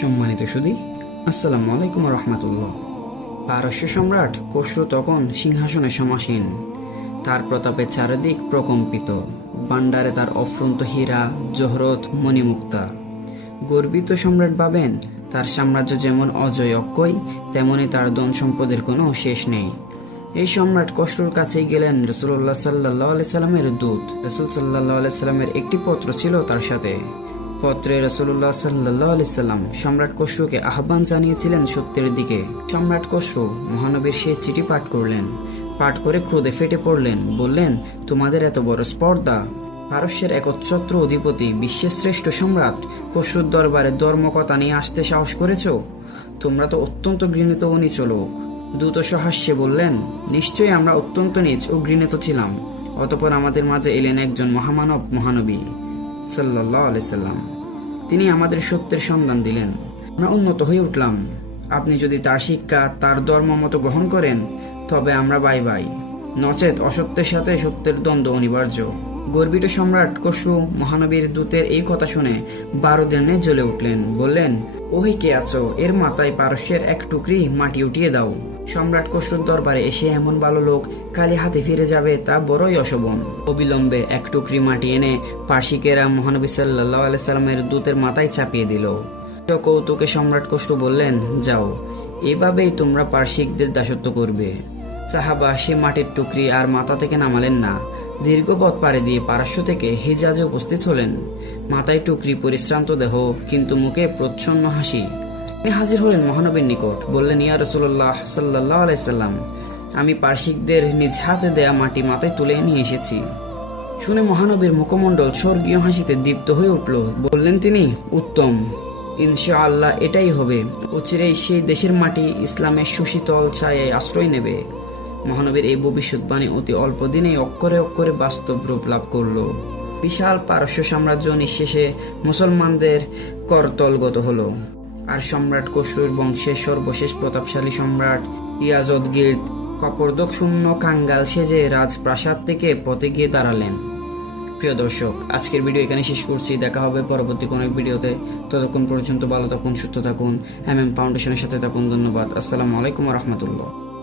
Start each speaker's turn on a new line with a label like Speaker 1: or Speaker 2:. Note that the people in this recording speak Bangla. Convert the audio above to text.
Speaker 1: সম্মানিত সুদী, আসসালামু আলাইকুম রহমতুল্লাহ। পারস্য সম্রাট কসরু তখন সিংহাসনে সমাসীন। তার প্রতাপে চারিদিক প্রকম্পিত। বান্ডারে তার অফ্রন্ত হীরা, জহরত, মণিমুক্তা। গর্বিত সম্রাট ভাবেন, তার সাম্রাজ্য যেমন অজয় অক্ষয়, তেমনি তার ধন সম্পদের কোনো শেষ নেই। এই সম্রাট কসরুর কাছেই গেলেন রসুল্লাহ সাল্লাহ আলি সাল্লামের দূত। রসুল সাল্লাহ আলি সাল্লামের একটি পত্র ছিল তার সাথে। পত্রে রসুল্লাহ সাল্লাহ সাল্লাম সম্রাট কসরুকে আহ্বান জানিয়েছিলেন সত্যের দিকে। সম্রাট কসরু মহানবীর সেই চিঠি পাঠ করলেন। পাঠ করে ক্রোধে ফেটে পড়লেন। বললেন, তোমাদের এত বড় স্পর্ধা? পারস্যের একচ্ছত্র অধিপতি, বিশ্বের শ্রেষ্ঠ সম্রাট কসরুর দরবারে ধর্মকথা নিয়ে আসতে সাহস করেছ? তোমরা তো অত্যন্ত ঘৃণিত ও নিচ লোক। দ্রুত সহাস্যে বললেন, নিশ্চয়ই আমরা অত্যন্ত নিচ ও ঘৃণিত ছিলাম। অতপর আমাদের মাঝে এলেন একজন মহামানব মহানবী। সাল্লাহ আলাইসাল্লাম তিনি আমাদের সত্যের সন্ধান দিলেন। আমরা উন্নত হয়ে উঠলাম। আপনি যদি তার শিক্ষা, তার ধর্ম মতো গ্রহণ করেন, তবে আমরা বাই বাই। নচেত অসত্যের সাথে সত্যের দ্বন্দ্ব অনিবার্য। গর্বিত সম্রাট কসু মহানবীর দূতের এই কথা শুনে বারো দিনে জ্বলে উঠলেন, বললেন, ওহে কে আছো? এর মাথায় পারস্যের এক টুকরি মাটি উঠিয়ে দাও। সম্রাট কসরুর দরবারে এসে এমন ভালো লোক কালি হাতে ফিরে যাবে তা বড়ই অশোভন। অবিলম্বে এক টুকরি মাটি এনে পার্শিকেরা মহানবী সাল্লাহ আলাইসাল্লামের দূতের মাথায় চাপিয়ে দিল। কৌতুকে সম্রাট কসরু বললেন, যাও, এভাবেই তোমরা পার্শিকদের দাসত্ব করবে। সাহাবা, সে মাটির টুকরি আর মাথা থেকে নামালেন না। দীর্ঘ পথ পাড়ে দিয়ে পারস্য থেকে হিজাজে উপস্থিত হলেন। মাথায় টুকরি, পরিশ্রান্ত দেহ, কিন্তু মুখে প্রচ্ছন্ন হাসি। তিনি হাজির হলেন মহানবীর নিকট। বললেন, ইয়া রসুল্লাহ সাল্লাহ আলাইসাল্লাম আমি পার্শিকদের নিজ হাতে দেয়া মাটি মাথায় তুলে নিয়ে এসেছি। শুনে মহানবীর মুখমণ্ডল স্বর্গীয় হাসিতে দীপ্ত হয়ে উঠল। বললেন তিনি, উত্তম। ইনশা আল্লাহ এটাই হবে। অচিরেই সেই দেশের মাটি ইসলামের সুশীতল ছায়ায় আশ্রয় নেবে। মহানবীর এই ভবিষ্যৎবাণী অতি অল্প দিনেই অক্ষরে অক্ষরে বাস্তব রূপ লাভ করল। বিশাল পারস্য সাম্রাজ্য নিঃশেষে মুসলমানদের করতলগত হলো। আর সম্রাট কসরুর বংশের সর্বশেষ প্রতাপশালী সম্রাট ইয়াজদগির কপর্দক শূন্য কাঙ্গাল সেজে রাজপ্রাসাদ থেকে পথে গিয়ে দাঁড়ালেন। প্রিয় দর্শক, আজকের ভিডিও এখানে শেষ করছি। দেখা হবে পরবর্তী কোনো ভিডিওতে। ততক্ষণ পর্যন্ত ভালো থাকুন, সুস্থ থাকুন। এম এম ফাউন্ডেশনের সাথে থাকুন। ধন্যবাদ। আসসালামু আলাইকুম রহমতুল্লাহ।